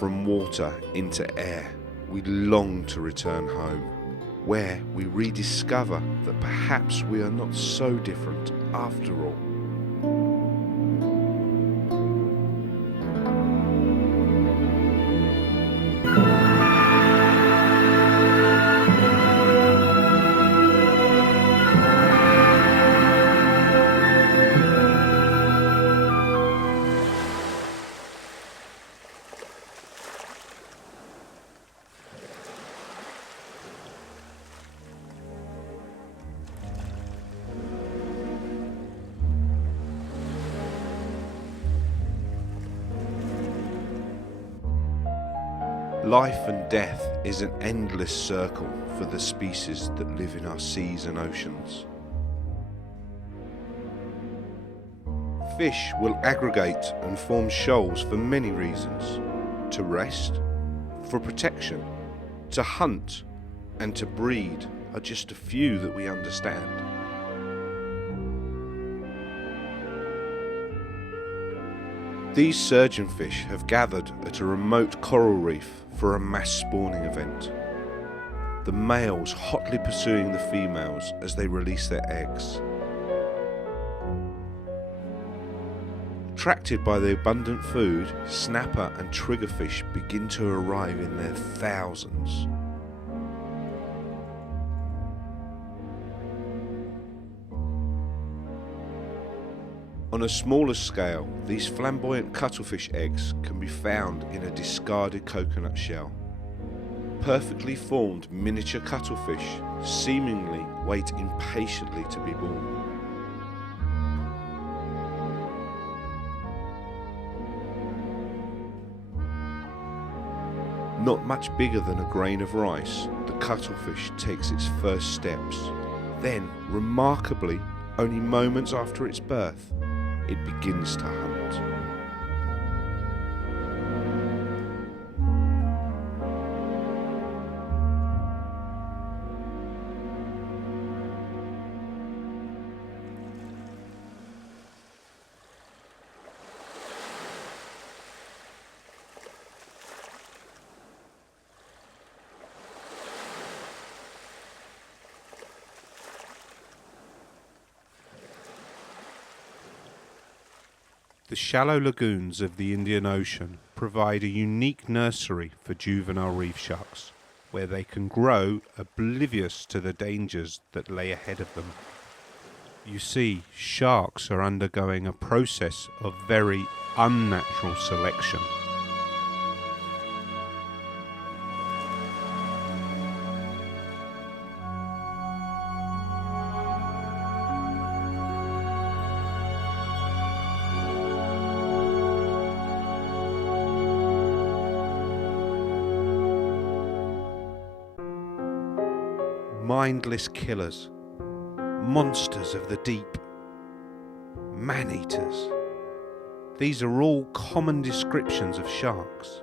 from water into air, we long to return home, where we rediscover that perhaps we are not so different after all. Life and death is an endless circle for the species that live in our seas and oceans. Fish will aggregate and form shoals for many reasons: to rest, for protection, to hunt, and to breed are just a few that we understand. These surgeonfish have gathered at a remote coral reef for a mass spawning event, the males hotly pursuing the females as they release their eggs. Attracted by the abundant food, snapper and triggerfish begin to arrive in their thousands. On a smaller scale, these flamboyant cuttlefish eggs can be found in a discarded coconut shell. Perfectly formed miniature cuttlefish seemingly wait impatiently to be born. Not much bigger than a grain of rice, the cuttlefish takes its first steps. Then, remarkably, only moments after its birth, it begins to hunt. The shallow lagoons of the Indian Ocean provide a unique nursery for juvenile reef sharks, where they can grow oblivious to the dangers that lay ahead of them. You see, sharks are undergoing a process of very unnatural selection. Mindless killers, monsters of the deep, man-eaters. These are all common descriptions of sharks.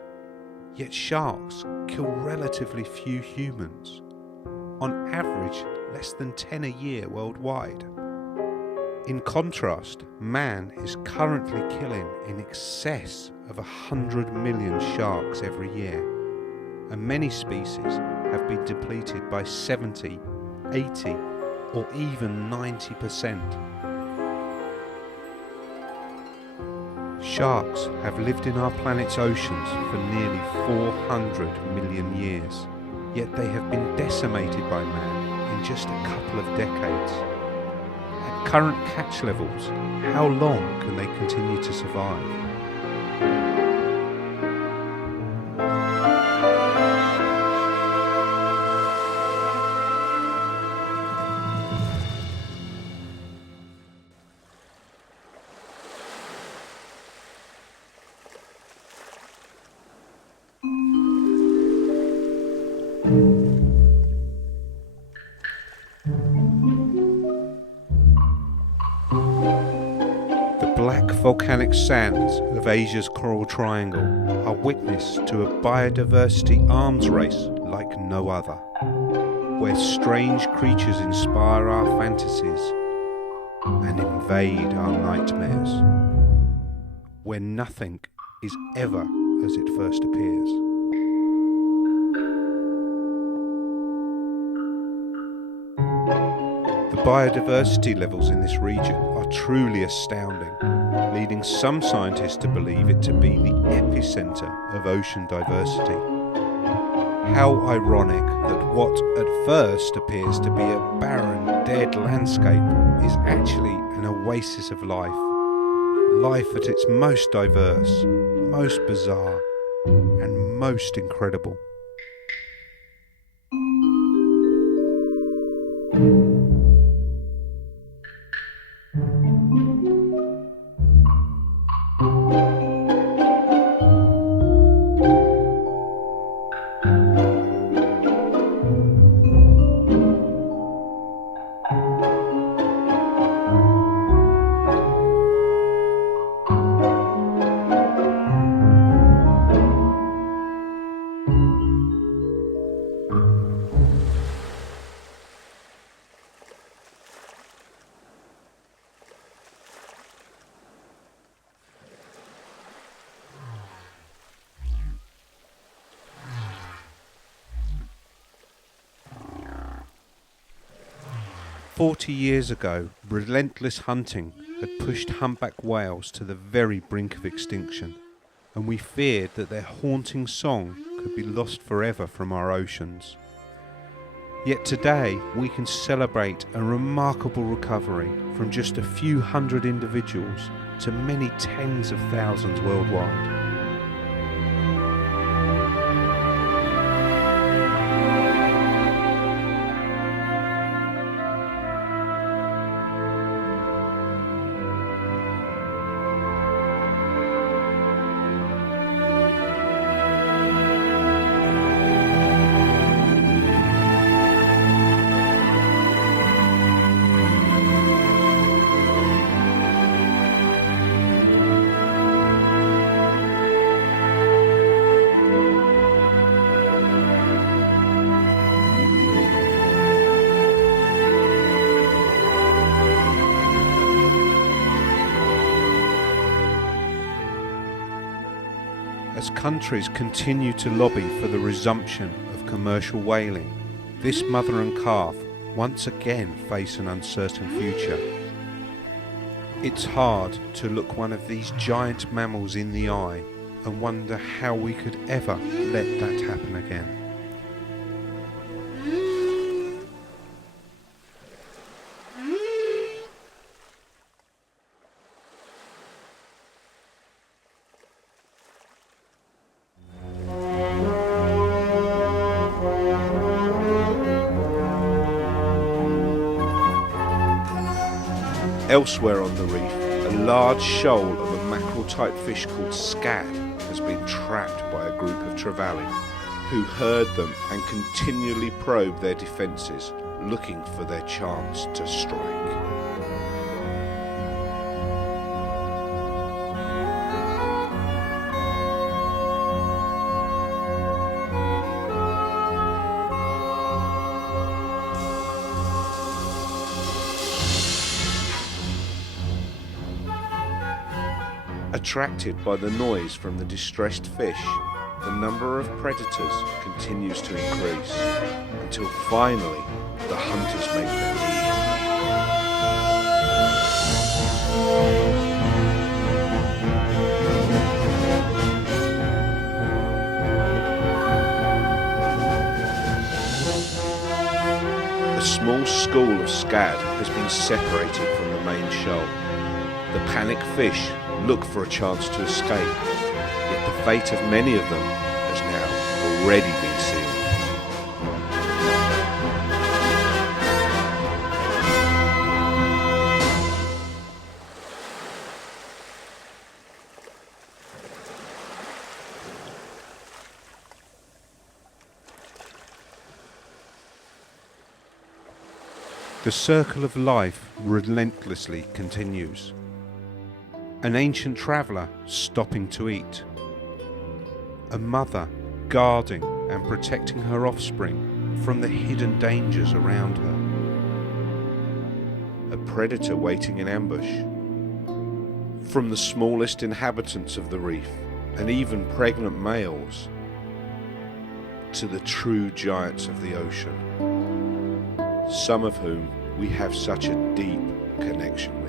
Yet sharks kill relatively few humans. On average, less than 10 a year worldwide. In contrast, man is currently killing in excess of 100 million sharks every year, and many species have been depleted by 70, 80, or even 90%. Sharks have lived in our planet's oceans for nearly 400 million years, yet they have been decimated by man in just a couple of decades. At current catch levels, how long can they continue to survive? Black volcanic sands of Asia's Coral Triangle are witness to a biodiversity arms race like no other, where strange creatures inspire our fantasies and invade our nightmares, where nothing is ever as it first appears. The biodiversity levels in this region are truly astounding, leading some scientists to believe it to be the epicenter of ocean diversity. How ironic that what at first appears to be a barren, dead landscape is actually an oasis of life. Life at its most diverse, most bizarre, and most incredible. "40 years ago, relentless hunting had pushed humpback whales to the very brink of extinction, and we feared that their haunting song could be lost forever from our oceans. Yet today we can celebrate a remarkable recovery from just a few hundred individuals to many tens of thousands worldwide. As countries continue to lobby for the resumption of commercial whaling, this mother and calf once again face an uncertain future. It's hard to look one of these giant mammals in the eye and wonder how we could ever let that happen again. Elsewhere on the reef, a large shoal of a mackerel-type fish called scad has been trapped by a group of trevally, who herd them and continually probe their defences, looking for their chance to strike. Attracted by the noise from the distressed fish, the number of predators continues to increase, until finally the hunters make their move. A small school of scad has been separated from the main shoal. The panicked fish look for a chance to escape, yet the fate of many of them has now already been sealed. The circle of life relentlessly continues. An ancient traveller stopping to eat. A mother guarding and protecting her offspring from the hidden dangers around her. A predator waiting in ambush. From the smallest inhabitants of the reef and even pregnant males to the true giants of the ocean, some of whom we have such a deep connection with.